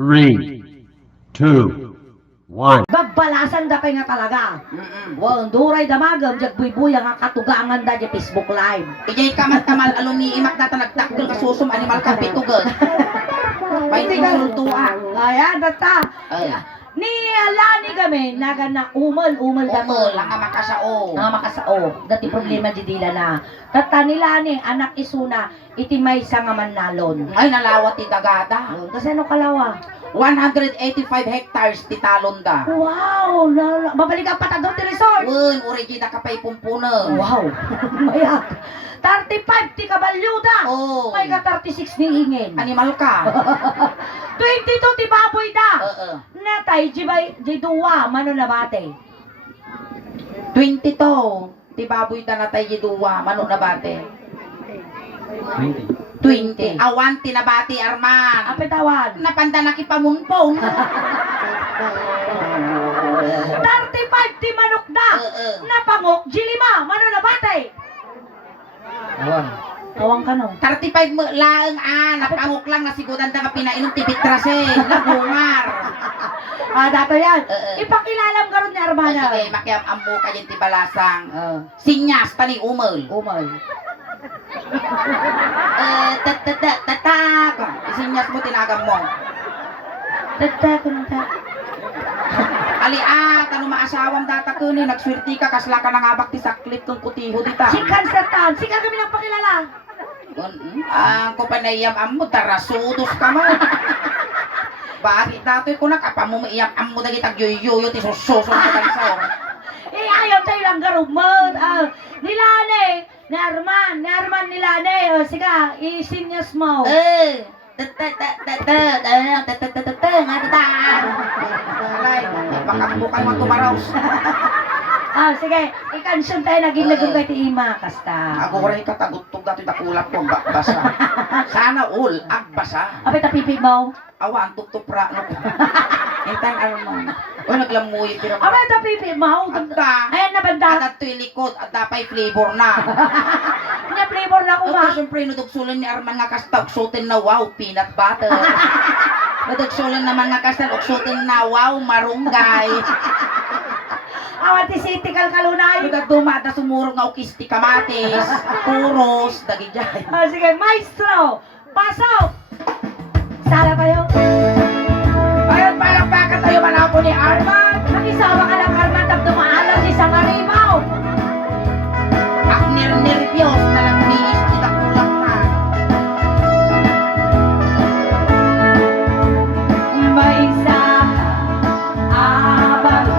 3, 2, 1. Bagbalasan da kay nga talaga. Wow, duray damagam jag buy-buy nga katugangan da di Facebook Live. Ijay kamal-kamal alumi imak na tanagtakdol ka susum animal ka bitugan. May tinsultua. Ayan, data. Ay, Ni alani kami naga na umal dato. lang nga makasao. Nga makasao. Dati problema di dila na. Tata nila ni anak isuna iti may sa nga manlalon. Ay, nalawat ti dagata. Kasi ano kalawa? 185 hectares ti talon da. Wow! Babalik ang patador ti resort. Wen, origina ka pa'y pumpuna. Wow! Mayak. 35 ti kabalyuda. Oh. May ka 36 ni ingin. Animal ka. 22 ti baboy da. Oo. Natay, di duwa, mano na bate. 22. Ti baboy da natay giduwa. Mano na bate? 20. Awan tinabati Arman. Apay tawad. Napanda na kipamunpong. 35 ti manok da. Napangok, jilima, mano na bate. Awang ka no. 35 mo laeng napangok lang na sigudan da nga pinainom ti bitrase. Nagungar. Dato yan. Ipakilalam ka ron ni Armana. Sige, makiam ambo ka dyan ti balasang. Sinyas, tani umol. Umal. Tatak. Isinyas mo, tinagam mo. Tata ko nang ta. Ali kano maasawam data ko ni, nagswerte ka, kasla ka nangabak ti saklit kong kutiho dita. Sikan sa tan. Sikan kami ng pakilala. Ang kupanayam amo, tarasudos ka mo. Bakit dato'y ko nakapamumayam amo dagi tagyoyoyo ti sususun ka dansaw. Ayaw tayo lang garumod. Nilane. Narman nilane. Sika, isinyas mo. Alay, pakabukan mo tumaraws. Sige, ikansyon tayo naging lagong kay ti Ima, kasta. Ako rin katagutog dati nakulap ko basa. Sana all agbasa. Apay tapipig mo. Awan tuktupra no. Intang arman. O naglamuy pero. Apay tapipig mo. Adda. Ayan na banda. At to'y likod at dapay flavor na. Na flavor na ko Ito ba? siyempre nudugsulan ni Arman nga kasta uksutin na wow peanut butter. Nudugsulan naman nga kasta uksutin na wow marunggay. Awan ti city kalkalunay. Nudad dumata sumurong nga ukisti kamatis, puros, dagijay. Sige, maestro. Pasok. Sala tayo. Ayun, palakpakan tayo manapo ni Arman. Nakisawa ka lang, Arman. Tag dumaalam si Sangarimaw. Ak nervyos na lang niis, kita kulang na. May isa abang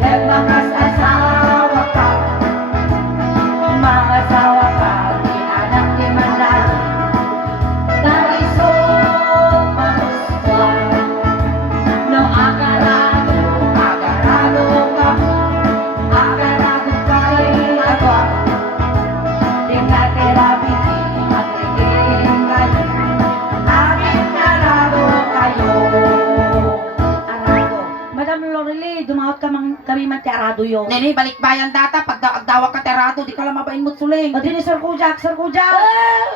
kaya makasasawa ka. Maasawa ka, tinanak di mandan. Naisod mamuswan. No agarado ka. Agarado kay ako. Tingnan terapi magiging kayo. Aking arado kayo. Arado. Madam Lorely, dumawat kami man ti arado yun. Nene, balik bayan data, pag dawa ka terado, di ka lang mabain mo't suling. O din ni Sir Kujak.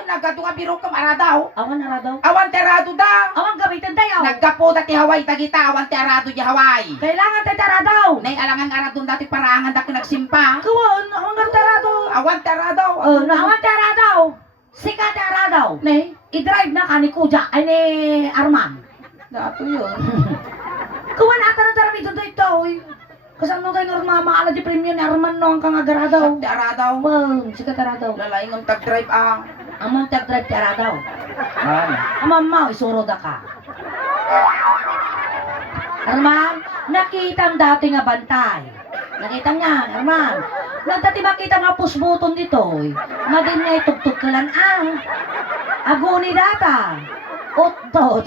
Nagado nga biro ka maradaw. Awan arado. Awan terado da. Awan gamitan tayo. Naggapo dati Hawaii tagita, awan terado di Hawaii. Kailangan tayo arado. Nay alangan aradon dati parangan dati nagsimpa. Kawan, awan arado. Awan terado. Awan arado. Sika arado. Nay, I-drive na ka ni Kujak, ay ni Arman. dato yun. Kawan ata na tarami doon ito. Kasang no tayo normal maala di premium ni Arman no ang kang agaradaw. Di aradaw. Wow, sika arado. Lalaing ang tag-drive Amang tag-drive ti aradaw. Ay. Amang isuro da ka. Arman, nakitang dati nga bantay. Nakita niya, Arman. Nagtati makita nga push button dito. Madin niya itugtog ka lang aguni data. Utot.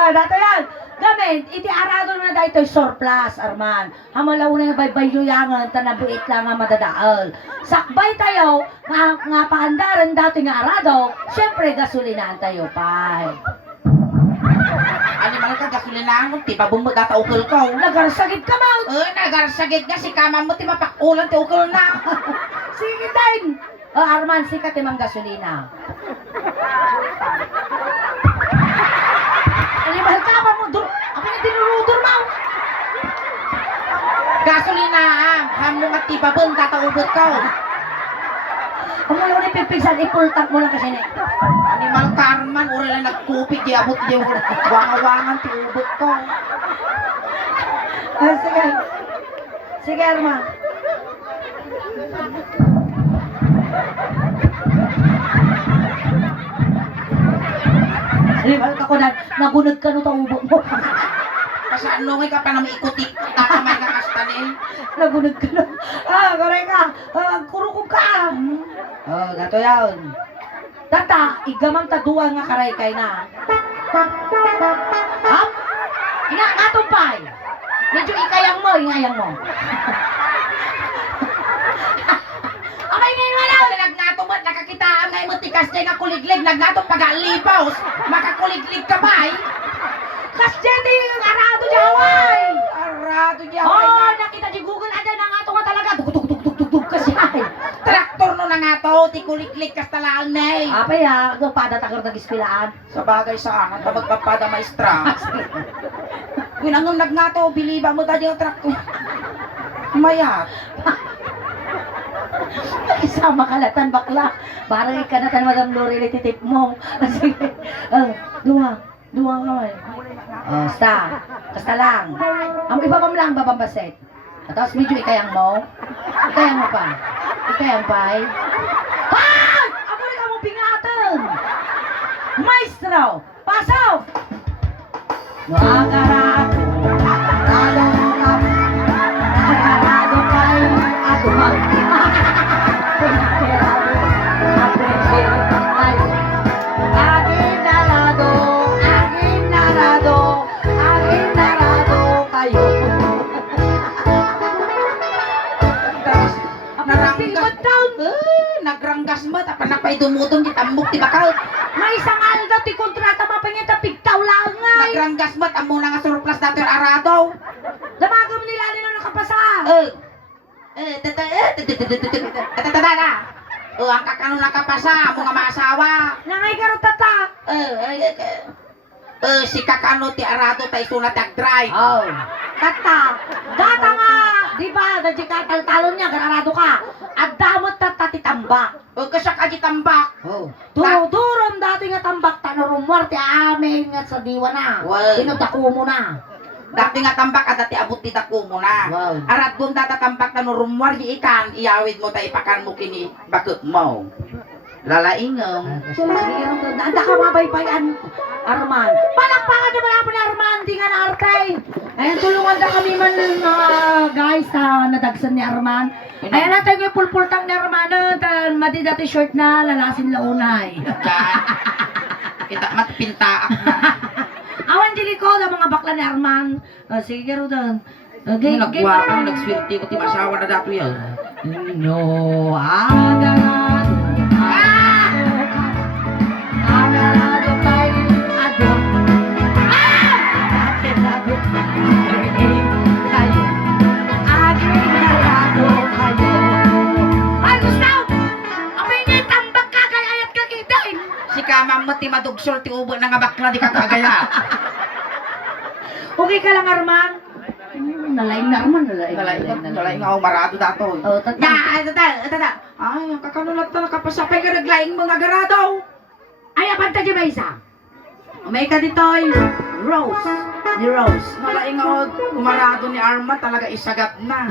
Data yan. Gamit, iti arado na da ito'y surplus, Arman. Hamalaw na yung baybayo yangan, tanabuit lang nga madadaal. Sakbay tayo, nga paandaran dati nga arado, syempre gasulinaan tayo pa. Animal ka gasolinahan mo, tiba bumod data ukol ko. Nagarsagit ka mo. Nagarsagit nga si kama mo, tiba pakulan ti ukol na. Sige din. Arman, sikat imang gasolina. pati babon tataubot ka. Kung mo lang ipipigsan, ipultak mo lang kasi ni. Animal karman, ura lang nagkupit, di abot di wangawangan, tiubot ko. Sige. Sige, Arman. Limal ka ko na, nagunag ka no taubo mo. Kasaan nung ka pa na maikot-ikot, tatamay ka kastanin. Nagunag ka no. Koray ka. Kurukog ka. Gato yaon. Tata, igamang taduan nga karay kay na. Hap? Ina, katumpay. Medyo ikayang mo. Abay ngayon wala. Nagnatumat, nakakitaan nga mo tikas dyan nga kuliglig, nagnatong pag-alipaws, makakuliglig ka ba ay? Kasjeti yung arado jaway. Arado jaway Oh, na. nakita di Google ada na nga to nga talaga. Dug kasi ay. Traktor no na nga to, ti kuliglig kas talaan na eh. Apa ya, do pada tagar nag-ispilaan. Sa bagay saan, at magpapada maestra. Winangam nagngato, biliba mo tayo yung traktor. Mayat. Isama kalatan bakla. Barang ikanatan madam Lori titip mo. Sige. Dua kamay. Kasta lang. Ang iba pam lang babambaset. Tapos medyo ikayang mo. Ikayang mo pa. Ikayang pa ay. Ay! Ako rin ka mo pingatan. Maestro, pasok! Agarado kay Aduman. Kayo. Naranggas down. Nagranggas mo, tapan na pa'y dumutong di tambok ti bakal. May isang aldaw ti kontrata mapangit na pigtaw lang ngay. Nagranggas mo, amo na nga surplus dati yung arado. Damagam nila nila nakapasa. Ang kakano nakapasa, amo nga maasawa. Nangay karo tata. Si kakano ti arado tayo sunat nag-drive. Oh. Tata. Data nga. Di ba? Dadya ka taltalon niya. Gararado ka. At damot tata ti tambak. Kasya ka di tambak. Oh. Duro-durom dati nga tambak. Tanurumwar ti amin nga sa diwa na. Wow. Pinudako mo na. Dati nga tambak at dati abot ti dako mo na. Wow. Arat doon tatambak na nurumwar di ikan, iyawid mo tayo ipakan mo kini bakit mo. Lalaingam. Anda ka mabaybayan, Arman. Palakpakan naman ako ni Arman, di nga na-artay. Ayan, tulungan na kami man guys sa nadagsan ni Arman. Ayan natin yung pulpultang ni Arman. Madida t-shirt na, lalasin launay. Kita matpintaak na. Awan dili ko na mga bakla ni Arman. Sige ro doon. Nagwapang, nagswerte ko ti masawa na dato yan. No, agarado kay Adon. Agarado kayo. Agarado kayo. Ay, Gustav! Abay na tambak ka kay ayat ka kita eh. Si kamam mo ti madugsol ti ubo na nga bakla di ka kagaya. Okay ka lang, Arman? Nalaing na, Arman. Nalaing nga marado dato. Oh, tata. Ay, ang kakanulat na nakapasapay ka naglaing mga garado. Ay, abanta di ba isa? May ka dito'y Rose. Ni Rose. Nalaing nga kumarado ni Arma talaga isagat na.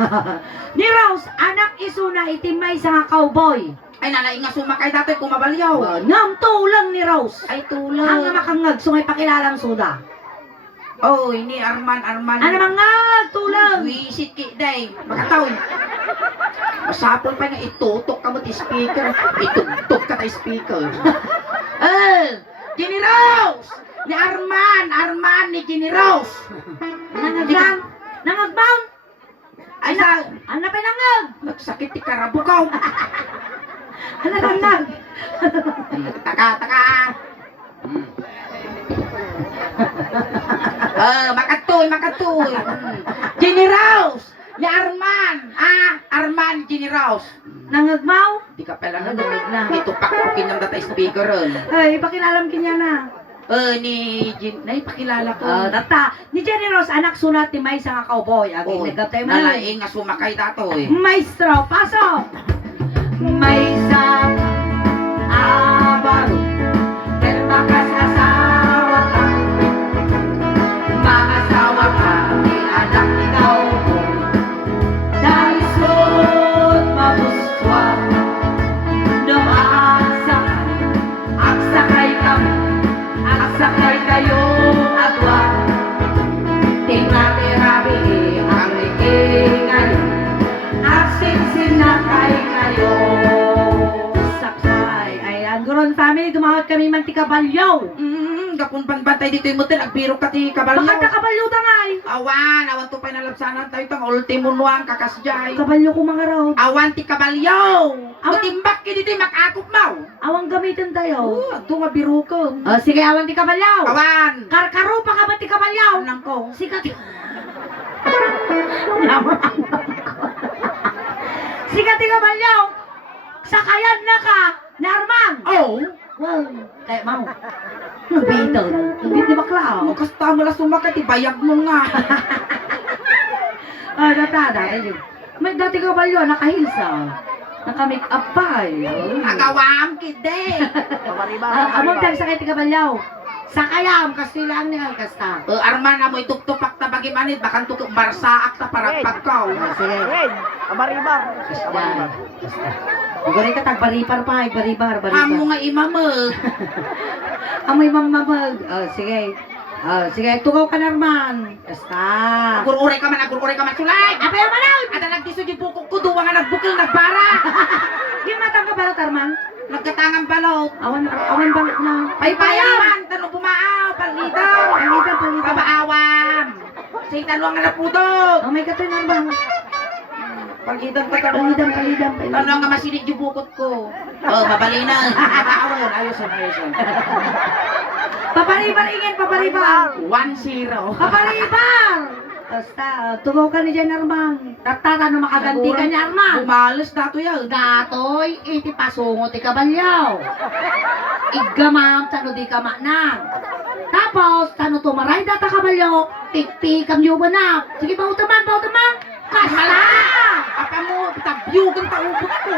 Ni Rose, anak isuna itimay sa nga cowboy. Ay, nalaing nga sumakay dato kumabalyaw. Ngam tulang ni Rose. Ay, Ang tulang. makangag, sungay pakilalang suda. Oh, ini Arman. Ano mga tulang? Wisit ki day. Makataw. Masapol pa nga itutok ka mo ti speaker. Itugtog ka tayo speaker. Jenny Rose! Ni Arman ni Jenny Rose. Nangagbound. Ay sa, Ano pa nangag? nagsakit ti karabukaw. Ano nangag? Taka. Makatoy. Jenny Rose! Ni Arman! Arman, Jenny Rose. Nangagmaw? Di ka pala Nangag na. Ito pakpukin ng data speaker ron. Ay, pakilalam kanya na. Ni Jin, naipakilala ko. Tata, ni Jenny Rose, anak sunat ni Maisa nga cowboy. Agi, nagabtay mo na. Nalaing nga sumakay dato eh. Maestro, pasok! Maisa, abaro, pero makasasawa ka. Makasawa ka, di anak ni cowboy. Dahil sud mabuswa, noong aksakay kami, aksakay kayo atwa. Tingnan tirabi ang ngayon, aksin sinakay kayo. Sakay, ayan, Guron family, dumawat kami mantika balyaw. Gapon panbantay dito yung motel, agbiro ka ti kabalyo. Bakit nakabalyaw tangay? Awan ti panalapsanan tayo tang ultimo nuang kakasjay. Kabalyo ko mga raw. Awan ti kabalyo. Awan. Matimbak ki dito makakop mau. Awang gamitin tayo. Ito nga biro ko. Sige, awan ti kabalyaw. Awan. Karkaro pa ka ba ti kabalyaw? Nang ko. Sikat. Sikat ti kabalyaw. Sakayan na ka, Narman. Oh. Wow, kaya mau. Nabitan. Nabit ni bakla. Mukasta mo la sumakay ti bayag mo nga. Data, yun. May dati kabalyo, nakahilsa. Naka-make up pa eh. Nagawam kide. Among tag sakay ti kabalyaw. Sakayam, kasi lang niya kasta. Arman na mo ituptupak ta bagimanit bakan tukok barsaak ta para pagkaw. Sige. Kamaribar. Yan. Ugari ka tag baribar pa, baribar. Amo nga imamag. Amoy mamamag. Sige. Sige, tugaw ka Narman. Kasta. Agur-uray ka man sulay. Apa yung manaw? Ada nagdiso di bukok ko duwa nga nagbukil nagbara. Gimatang ka balot Arman? Nagkatangang balot. Awan balot na. Paypayam man tanong bumaaw palidaw. Palitan. Pabaawam. Say tanong nga napudo. Oh my God, Narman. Palidan ka ka. Palidan. Tanong nga masinit di bukot ko. Mabalinan. Mabaawon. Ayuson. Paparibar ingin, paparibar. 1-0. Paparibar! Basta, tugaw ka ni Jen Arman. Tatata no makaganti ka niya Arman. Bumalas dato yan. Datoy, iti pasungo ti kabalyaw. Igamam, tano di ka maknang. Tapos, tano tumaray data kabalyaw, tiktikam yung banak. Sige, pautaman. Kasala! Apa mo, tabyugan taubot ko.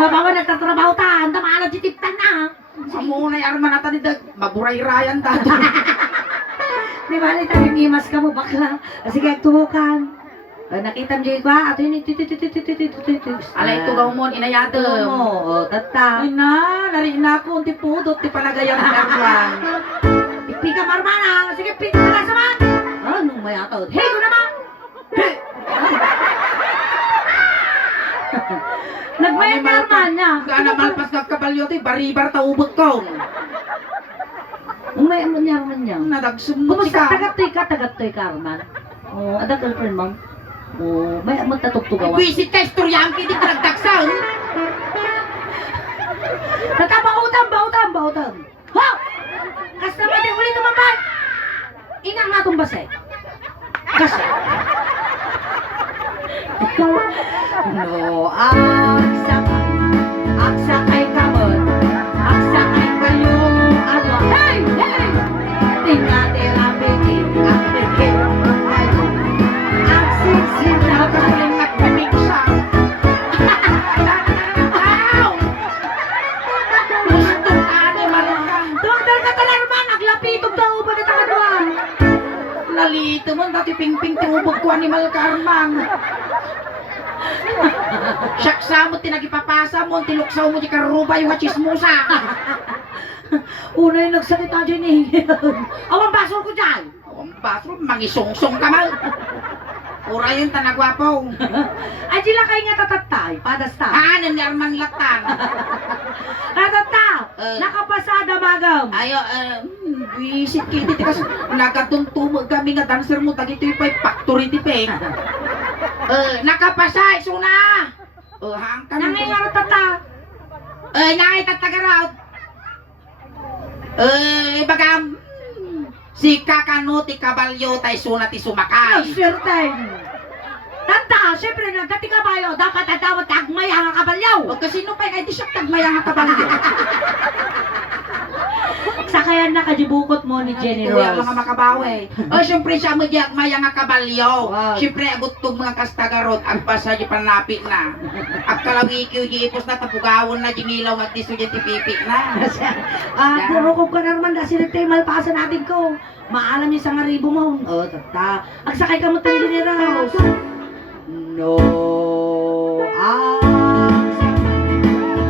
Mabawa nagtatrabaho ta, ang tamaan ang titiptan na. Amo na yung arman natin maburay-rayan dato. Di ba, tayo imas ka mo bakla. Sige, tuhukan. Nakita mo dyan ba? Ato yun, Alay ito gaw mo, inayado. mo. Tata. Ay na, nariin na ako, ti pudot, ti palagayang arman. Pika marmana. Sige, pika ka sa man. Anong may ataw? Hey, ko naman. Nagbayad ka arman niya. Gana malpas nagkabalyo, ti baribar taubot ko. Umayad mo niya arman niya. Nadagsumot Kumusta? ka. Tagat-toy ka arman. Ada girlfriend mo? May magtatugtugawan. Visit ka, istoryang kiti nagdagsan. Bautan. Ha! Kasta ba di ulit naman? Inang natong base. Kasta. No, aksakay ka mo. Aksakay kayo. Ano? Hey! Tingate rapitin. Akbeke. Aksiksin na kayo. Nagpipigsa. Ow! Gusto ka ni Marang. Doktor ka talarman. Aglapitog daw ba na takaduan? Nalito mo, dati ping-ping tiubog ko animal karmang. Syaksa mo, tinagipapasa mo, tiluksaw mo, di karuba yung chismosa. Una yung nagsalita dyan eh. Awang basol ko dyan. Ang baso, mangisungsong ka man. Pura yung tanagwapo. Ay, sila kayo nga tatatay. Padasta. Hanan ni Arman Latan. Tatata. Nakapasada magam. Ayo, visit kiti kasi nagatuntumog kami nga dancer mo, tagito yung factory di pe. Nakapasa, suna. Hangkan. Nangyayon tata. Nangay tatagaraw. Bagam. Si Kakano ti Kabalyo tay suna ti sumakay. Swerte. Tanda, siyempre nagdati kabayo, dapat tadawat tagmay ang kabalyaw. O kasino pa yung di siya tagmayang kabalyo. Sakayan na kajibukot mo ni Jenny Kuya Rose. mga makabawi. O syempre siya magyag mayang kabalyo. Wow. Syempre agutog mga kastagarot ang pasa di panapit na. Ang kalawiki giipos na tapugawon na ginilaw magdiso di pipi na. Ah, purukog ka na naman na sinitay malpasan natin ko. Maalam niya sa ngaribo mo. O, tata. Ang sakay ka mo tang Jenny Rose. No.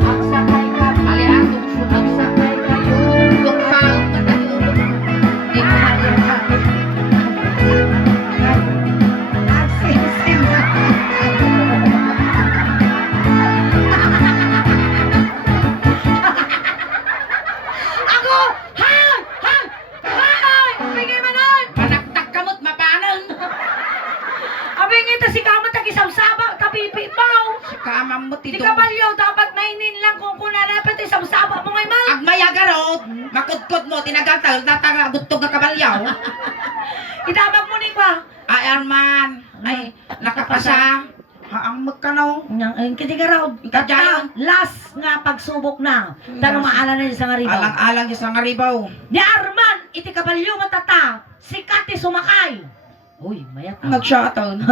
Ang sakay ka. Ali atong Ang sakay kayo. Tukpang di ko Nagsisim na. Ako! Hay! Hay! Hay! Bigay manon! manaktak kamot mapanon. Abing ito si kamot ang isang saba, kapipi baw. Si kamam mo Di tito. ka balyo, dapat mainin lang kung kunarapat isang saba mo ngay ma. Agmayagarot, makudkod mo tinagatag tatagagutog nga kabalyaw. Itabag mo ni pa. Ay Arman, ay nakapasa. Haang magkanaw. Ang kiti ka raw. Kadayon. Last nga pagsubok na. Tanong maala na sa ngaribaw. Alang-alang sa ngaribaw. Ni Arman, iti kabalyo matata. Si Kati sumakay. Uy, mayat. Nag-shuttle.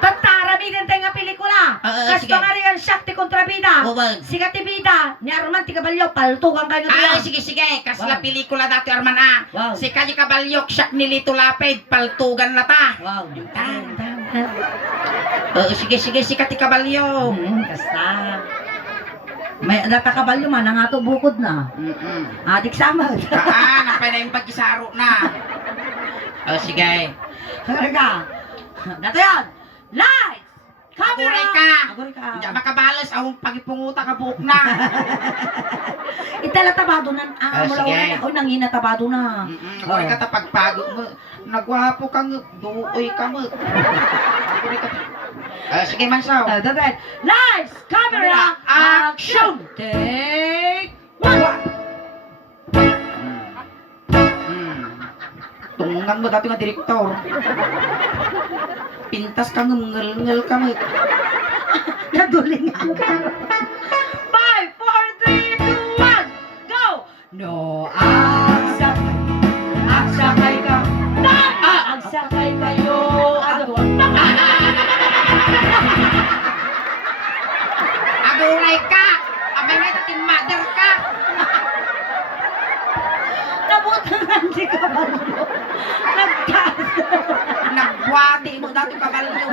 Tataramigan tayo nga pelikula. Kas sige. pangarian siyak ti kontrabida. Uwag. Si Kati bida. Ni Arman ti kabalyo. Paltukan kayo Ay, nga sige, sige. Kasla Wow. pelikula dati Arman ah. Wow. Si Kaji Kabalyok, siyak nilito lapid, paltugan na ta. Wow. Sige, sige, si Kati Kabalyo. Kasta. May data kabalyo man. Ang ato bukod na. Adik sama. Napay na yung pagkisaro na. Sige. Harga. Dato yan. Lights! Camera! Aguray ka. Aguray ka. Hindi makabalas, akong pagipunguta ka buhok na. Itala tabado na. Mula sige. una na. O, nangina tabado na. Aguray ka tapagpago mo. Nagwapo kang duoy ka mo. Aguray ka. Sige, Mansaw. Dapat. Lights! Camera! Action! Take one! Tungan mo dati nga direktor. Pintas ka ngel ka mo. Nadulingan ka. 5, 4, 3, 2, 1, go! No, ang sakay ka. Ang sakay kayo. Aguray ka. Abay na tatin mother ka. Nabutangan si Kabalyo. Nagwati mo dati kabalyo.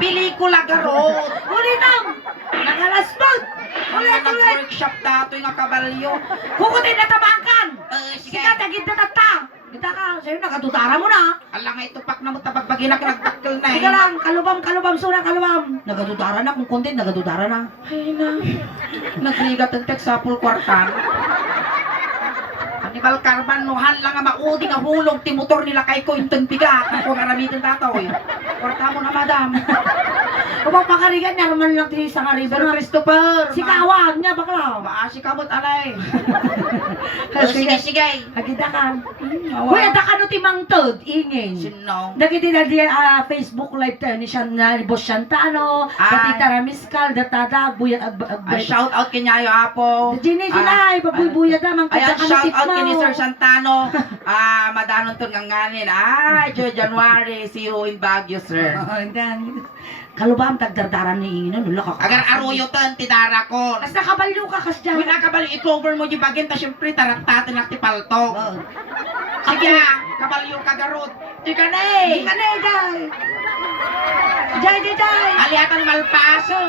Pelikula garot. Ulitam! Nangalasbag! Ulit! Nag-workshop dato yung kabalyo. Kukutin na tabangkan! Sige. Sika, tagid na tata! Kita ka, sa'yo nakatutara mo na! Alang nga itupak na mo tapagbagin na nagtakil na eh. Sika lang, kalubam, sura, kalubam! Nagatutara na, kung konti, nagatutara na. Ay na. Nagligat ang tek sa pool kwartan. Hannibal Carban, nuhan lang nga maudi nga hulog ti motor nila kay ko yung tagbiga. Ako nga ramitin tatoy. Kwarta mo na madam. Kapag pakarigan, naman lang ti sa river Sir na. Christopher. Si Kawag niya, bakla! Maasi ka mo't alay. Sige. Sige. Hagita ka. Awa. Kuya, da ka no ti Mangtod, ingin. Sino? Dagiti na di Facebook live tayo ni Boss Shantano, Ay. dati Taramiskal, datada, buyat, Shout out kinyayo apo. Gini sila, ipabuy-buyat naman, Ayan, kada ka shout natip out mo. kini Sir Santano. Madanon to nganganin. January, see you in Baguio, sir. Kalubam, tagdardaran ni Ingin, nula ka. Agar aruyo to ang tidara ko. Kas nakabalyo ka, kas dyan. Kung nakabali, i-cover mo yung bagin, ta syempre taratatin na ti paltog. Sige na, kabalyo ka garot. Tika na eh. Ika na, Jai. Jai. Aliatan malpason.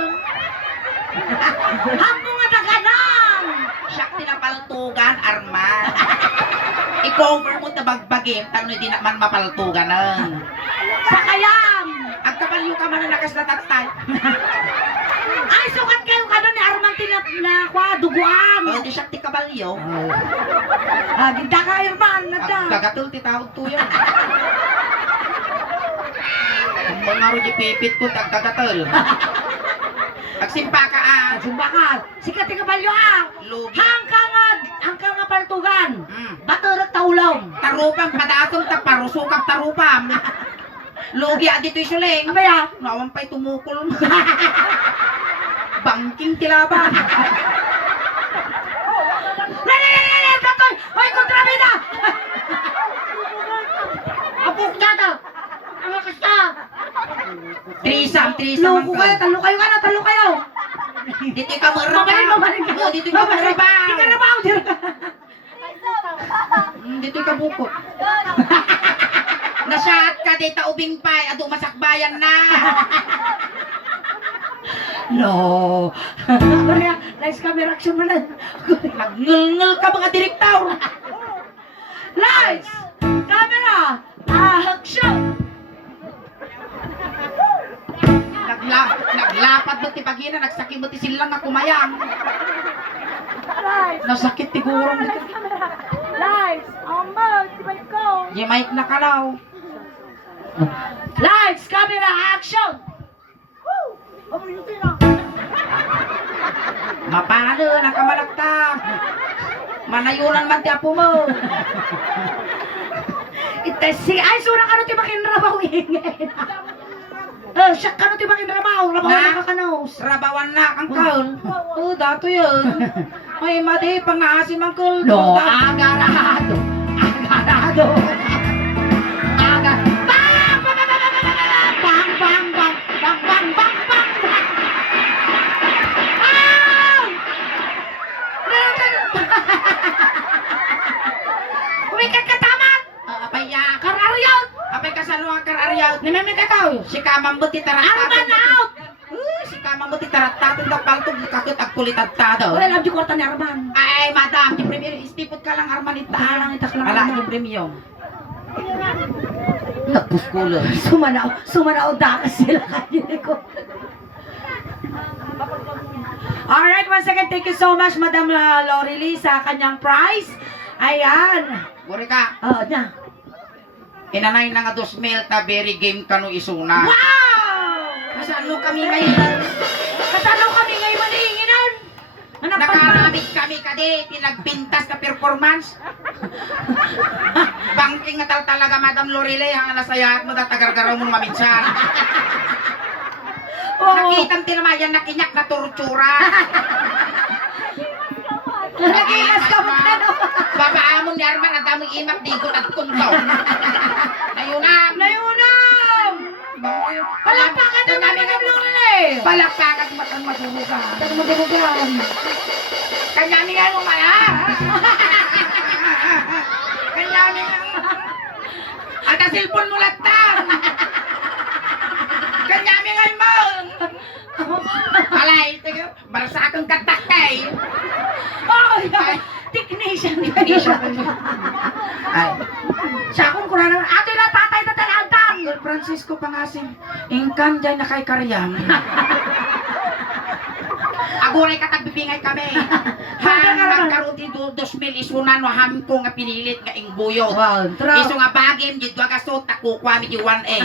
Hamo nga taganang. Siyak tinapaltugan, Arman. I-cover mo tabagbagin, tanong hindi naman mapaltugan ng. Sa kayam. Ang kabalyo ka man na nakas na tatay. Ay, sukat kayo ka doon ni Arman na kwa, duguan. O, di siyak ti kabalyo. Ginta ka, Arman, Ang nada. gagatul ti tawag to yan. Ang mga ro di pipit ko, gagatul. Agsimpa ka Sumbakan. Sikat ka balyo Lugi. Hangka nga paltugan. Mm. Baturot taulong. Tarupam, padaasong ta parusukap tarupam. Lugi at dito'y suling. Ano ya? Nawan pa'y tumukol. Bangking tilaban. Lele, Tatoy! Hoy, kontrabida! Apok ka na! Ang lakas ka! Trisam Loko kayo, talo kayo ka na, talo kayo! Dito'y ka maraba. Mabalin ka! Oo, dito'y ka maraba. Di ka na ba ako dyan? Dito'y ka bukot. Nasyat ka dito ubing pay. Ado masakbayan na. No! Nice camera action mo na. Nagngal ka mga direktor. Lights! Camera! Action! Naglapat mo ti pagina, nagsakit mo ti silang nga kumayang. Lights! Nasakit ti gurong dito. Lights! Amag! Tibay ko! Yung mic na kalaw. Lights! Camera! Action! Mapano, nakamalaktak. Manayunan man ti apo mo. Itesi! Ay, surang ano ti makinrabaw ingay. Siya ka no ti makinrabaw. Rabaw Na? na kakanos. Rabawan na kang kaon. Oo, dato yun. Ay, madi, pangasim ang kul. No, agarado. Agarado. Agar. Bang! Bang! Bang! Bang! Bang! Bang! Bang! Bang! Ow! Umikat ka tamat! Apay ya. Kararyot! Apay kasaluang kararyaw. Nimemikataw! Si kamang buti taratado. Arman out! Si kamang buti taratado. Daw paltog kakit ag kulitadtado. Wala lang di kwarta ni Arman. Ay, madam, yung premium, istipot ka lang armanita. Talang itak lang. Wala, Arman. yung premium. Nagpuskulo. Sumanaw dakas sila kanina ko. Alright, once again, thank you so much, Madam Lorely, sa kanyang prize. Ayan. Guri ka, Oh, na. inanay na nga 2,000 ta very game kanu isuna. Wow! Kasano kami ngayon? Kasalaw kami ngayon manihinginan. Nakaramit kami kadi, pinagbintas na performance. Bangking nga talaga, Madam Lorelei, hang nasayat mo na tagargaraw mo maminsan. Oo. Nakitang tinamayan na kinyak na tortura. Nagilas ka mo ka, no? Babaamon ni Arman, ang daming imak, di ko nagkuntaw. Nayunam! Nayunam! Palakpakan ng Madam Lorely! Palakpakan matang madulugan. Saan mo dinugan? Kanya niya mo maya. Kanya niya. At ang cellphone mo latan. Kanya niya ngayon mo. Alay, tiga, barasa akong katakay. Oh, yeah. Technician. Ay, Siya akong kuna naman. Ato na tatay na talantang. Uncle Francisco Pangasin, ingkan dyan na kay Karyam. Aguray katagbibingay kami. Hang nagkaroon di 2,000 isunan no ham ko nga pinilit nga ingbuyo. Wow, true. Iso nga bagim di dua gasto takukwa mi di 1A.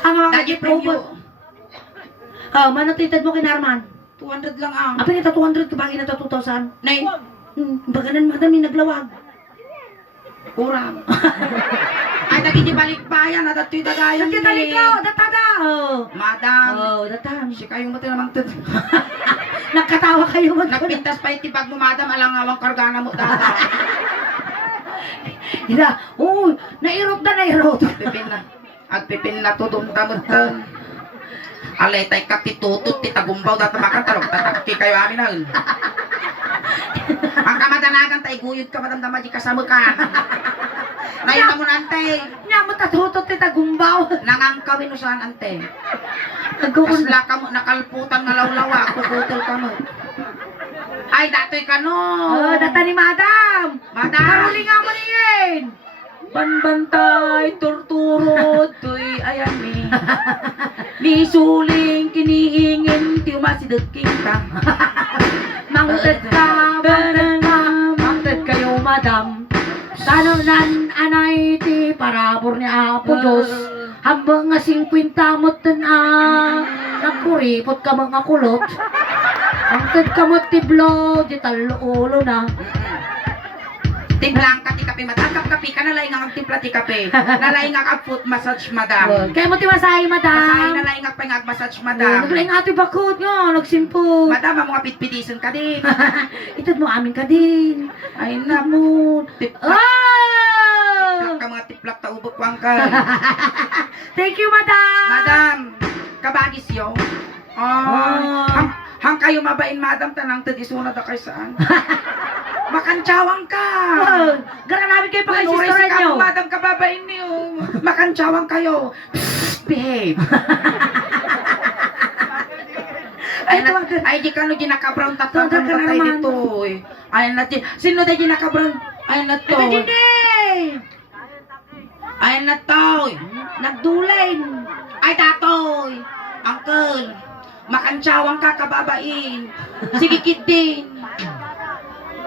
Ang mga Dagi preview. Oh, manatitad mo kinarman. 200 lang ang. Apa nita 200 kabagi na 2,000. Nay, Baganan madami naglawag. kurang. Ay dagi di balikbayan na datoy dagayan. Nagtitalik ka, datada. Oh. Madam. Oh, datam. Si kayong mati namang tud. Nagkatawa kayo mag. Nagpintas pa yung tibag mo madam alangawang kargana mo data. Ida, oh, nairot na nairot. Pipin na. Agpipin na to doon tamutan. Alay tay kapitutut ti tagumbaw data makantarong tatakki kayo amin na. Ang kamadanagan tay guyod ka madamdama di kasamukan. Nayon na mo nante. Nya mo tatutot ti tagumbaw. Nangangkawin usahan ante. Nagkukun. Kasla ka mo nakalputan nga lawlawa kukutol ka mo. Ay datoy ka no. Oh, data ni Madam. Madam. Karuli nga mo niyin. Banbantay, torturot, tuy ayan mi. Mi suling kinihingin, ti umasidot kita. Mangted ka, mangted kayo, Madam. Tanunan anay ti parabor ni Apo Diyos. Hambang nga 50 mo't nagkuripot ka mga kulot. Mangted ka mo't ti blow, di talo ulo na. Timplang ka ti kape, madam. Kape ka, nalay nga magtimpla ti kape. Nalay nga kag-foot massage, madam. Kaya mo timasahe, Masahe madam. nalay nga pangag-massage, madam. Nagulay nga ito bakot nga, nagsimpo. Madam, ang mga pitpitisan ka din. Ito mo amin ka din. Ay na mo. Tiplak Oh! ka mga tiplak ta ubok wang ka. Thank you, madam. Madam, kabagis yo. Oh. Hang kayo mabain, madam, tanang tadisuna da kay saan. Makantsawang ka. Oh, gara namin kayo pa kayo Manuray sistoran si nyo. kapo, madam, kababain niyo. Makantsawang kayo. Psst, behave. Ay, di ka no ginaka-brown tatang Tawag ka na tatay naman. dito. Ay, na di. Sino da ginaka-brown? Ay, na to. Ito, Jinday. Ay, na to. Nagdulain. Ay, tatoy. Uncle. Makantsawang ka, kababain. Sige, kid din.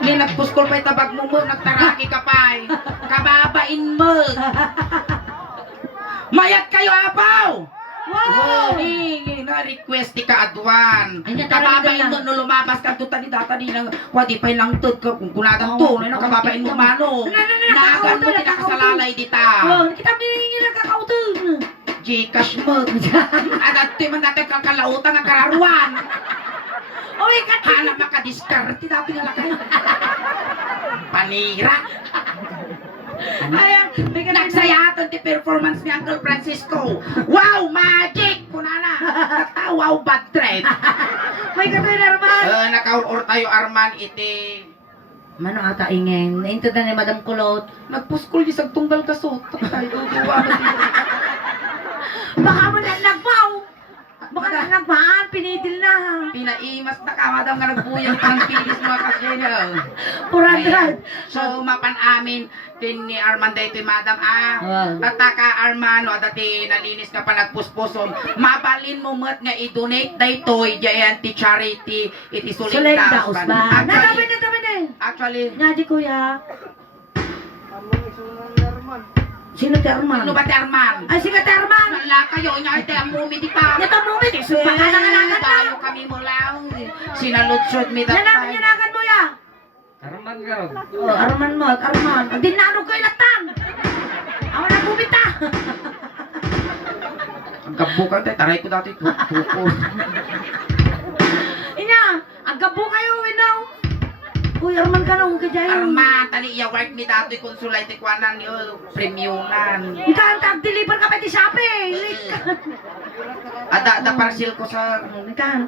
Hindi, nagpuskol pa itabag mo mo, nagtaraki ka pa eh. Kababain mo. Mayat kayo, apaw! Wow! Na-request ti ka adwan. Ay, Kababain mo, nataragan no lumabas ka tuta ni data di nang wadi pa'y lang tut ka kung kunagang to. No, kababain mo mano. Naagan mo, tinakasalalay dita. Oh, kita biningi lang kakautun. Gcash mo. Adat ti man natin kakalautan nga kararuan. Oy, kat. Hanap makadiskarte dati nga lakay. Panira. Ayan, may ka Nagsayatan ti performance ni Uncle Francisco. Wow, magic! Kunana. Wow, bad trip. May katoy naman. Nakaur tayo Arman iti. Mano ata ingen. Nainto na ni Madam Kulot. Nagpuskol di sagtunggal ka so. Tayo duwa. Baka mo na nagpaw. Baka na nagpaan, pinidil na. Pinaimas na ka, madam nga nagbuyang pang pilis mga kasyenya. Purandran. So, mapan amin, tin ni Arman dito, madam, Wow. Tataka Arman, o dati nalinis ka pa nagpuspusom, mabalin mo mat nga i-donate dito, jayan ti charity, iti suling Sulit daos daos ba? ba? Nadamin na damin eh. Actually, Nyadi kuya. Sino ti Arman? ano ba ti Arman? Ay, sige ti Arman. Wala kayo, niya ite ang mumi dita. Ito mumit. Baka nangalangan na. Tayo kami mo lang. Sinalutsod mi Nanamin yanagan mo ya. Arman ka. Oh, Arman mo, Arman. Dinanog ko ilatang. Awan na bumita. Ang kabukan tayo, taray ko dati. Tuko. Inya, ang gabo kayo, winaw. Uy, Arman ka nung kajayon. Arma, tani iya work mi dati konsulay ti kwanan ni premiuman. Ikaw ang tag-deliver ka pa ti Shopee. Ada parcel ko sa Ikaw.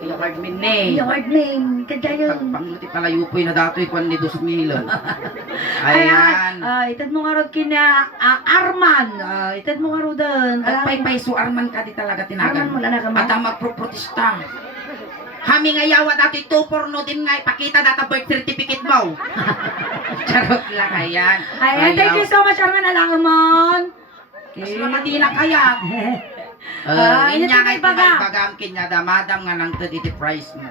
iya work mi ne. Your name, kajayon. Pagpanguti palayo po na dati kwan ni 2,000. Ayan. Ayan. Itad mo nga ro kina Arman. Itad mo nga ro doon. Pay so Arman ka di talaga tinagan. Arman mo, lana ka mo. At ang magproprotesta. Hami nga yawa dati 2 porno din nga ipakita data birth certificate mo. Charot lang ayan. Ayan, thank you so much, Arman Alangamon. Mas mamati na kaya. Inyo Inya ti nga may baga. bagam kinya damadam nga nang iti price mo.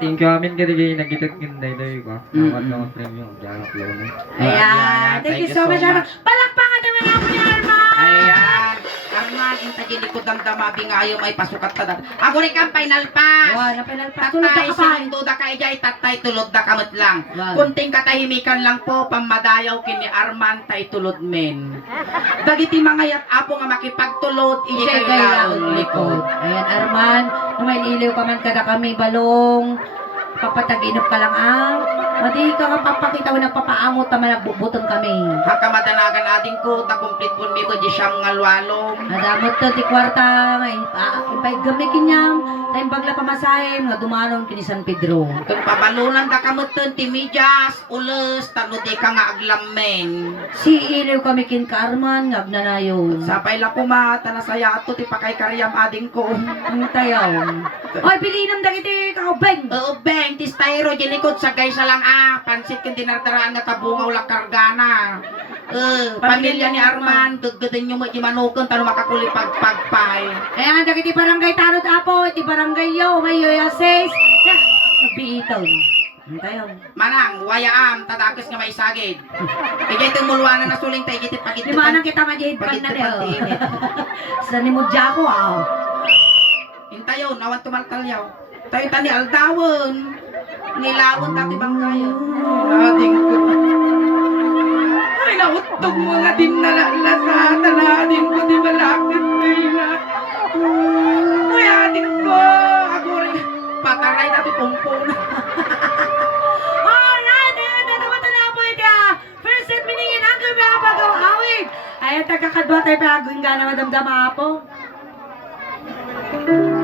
Thank you amin ka rin nagitag kinday ko. Nawat ka ng premium. Diyan ang flow na. Ayan, thank you so much, Arman. Palakpangan naman ako ni Arman. Ayan. Arman, inta gilikod ang damabi nga ayaw may pasukat ta dati. Ako rin kang final pass. Wow, napinalpas. Tulog Tatay, ka pa. sinundo da ka ijay, tatay, tulod da kamot lang. Wow. Kunting katahimikan lang po, pamadayaw kini Arman, tay tulod men. Dagiti mga yat apo nga makipagtulod, ijay Kaya lang likod. Ayan, Arman, may iliw ka man kada kami balong. Papataginop ka lang Madi ka nga papakita mo nagpapaamot na nagbubutong kami. Hakamadanagan ating ko, takumplit po mi mo di siyang ngalwalom. Nadamot to ti kwarta, ipay gamikin niyam, tayong bagla pamasahe, nga dumanon kini San Pedro. Kung pabalunan da kamot ti medyas, ulos, tano di ka nga aglamen. Si iliw kami kin Karman, nga agnanayo. Sapay la kumata na saya ato ti pakay karyam ading ko. Ang tayaw. Oy, pilinom dagiti kaubeng. Oo, beng, tis tayro, gilikod sa gaysa lang pansit kang dinardaraan nga tabungaw la kargana. Pamilya ni Arman, gaggadin nyo mo imanukon, talo makakuli pagpagpay. Ayan, dagiti barangay Tanod Apo, iti barangay Yo, may Yoya 6. Nabiitaw. Ang tayaw. Manang, wayaam, tadakis nga may sagid. Igay itong mulwanan na suling tayo, igit pagit. Limanang kita majihid pa na niyo. Sa nimudya ko, Intayo, nawan tumaltalyaw. Tayo tani aldawon. Nilawon dati bang kaya? Nating ko. Ay, nautog mo nga din na lasatan natin ko, di ba lakit nila? Ay, ating ko. Ako rin. Pataray natin pumpong na. Alright, ayun na naman po ito. First set miningin ang gabi apagaw awit. Ayun, tagakadwa tayo pagawin ka na madamdama po.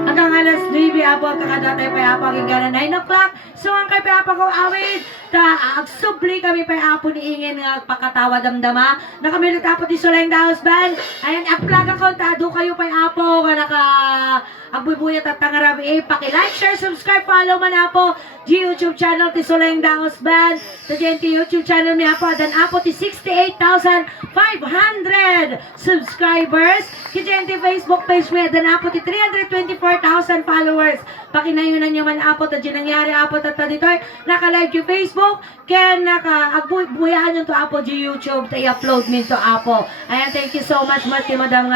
Hanggang alas 9 apo ang kakadwa tayo pagawin ka na 9 o'clock. So ang kay apagaw awit. Agsubli kami pa apo ni Ingin nga pakatawa damdama. Nakamilit apo di Soleng Daos Band. Ayan, uplag ako. Tado kayo pa apo nga naka agbubuyat at tangarabi. Paki-like, share, subscribe, follow man apo. YouTube channel ti Soleng Daos Band. Sa ti YouTube channel ni apo. Dan apo ti 68,500 subscribers. Ki Facebook page mo. Dan apo ti 324,000 followers. Pakinayunan nyo man apo. Ta nangyari apo tata dito. Naka-live yung Facebook. Kaya naka-agbuyahan nyo to apo di YouTube. Ta i-upload min to apo. Ayan, thank you so much ti Madam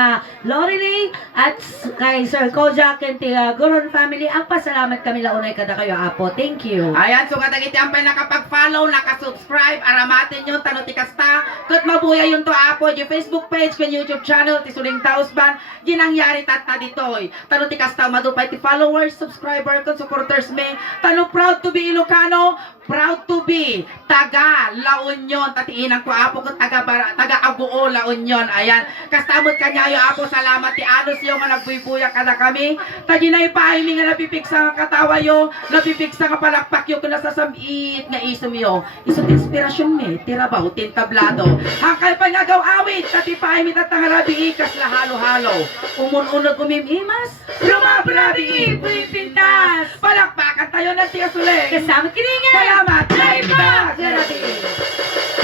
Lorelei at kay Sir Kojak and ti Goron family. Ang pasalamat kami launay kada kayo apo. Thank you. Ayan, so katagiti ang pa nakapag-follow, nakasubscribe, aramatin yung tanuti kasta. Kat mabuya yung to apo, yung Facebook page, yung YouTube channel, ti Soleng Daos Band, ginangyari tata ditoy. Tanuti kasta, madupay ti followers, subscriber, kun supporters me. Tano proud to be Ilocano, proud to be taga La Union, tatiinan ko apo ko taga Abuo La Union. Ayan, kastamot kanya yo apo, salamat ti anos yo nga nagbuy-buya kada kami. Taginay paili nga napipiksa nga katawa yo, napipiksa nga palakpak yo kuna sa samit nga isom yo. Iso ti inspirasyon me, tirabaw tin tablado. Hangkay pa nga gaw awit, tati paimit at tangarabi ikas la halo-halo. Umun-unod umimimas, lumabrabi pintas. Palakpakan tayo ng tiya Soleng. Kasama kiringan. Salamat! Live back! Salamat!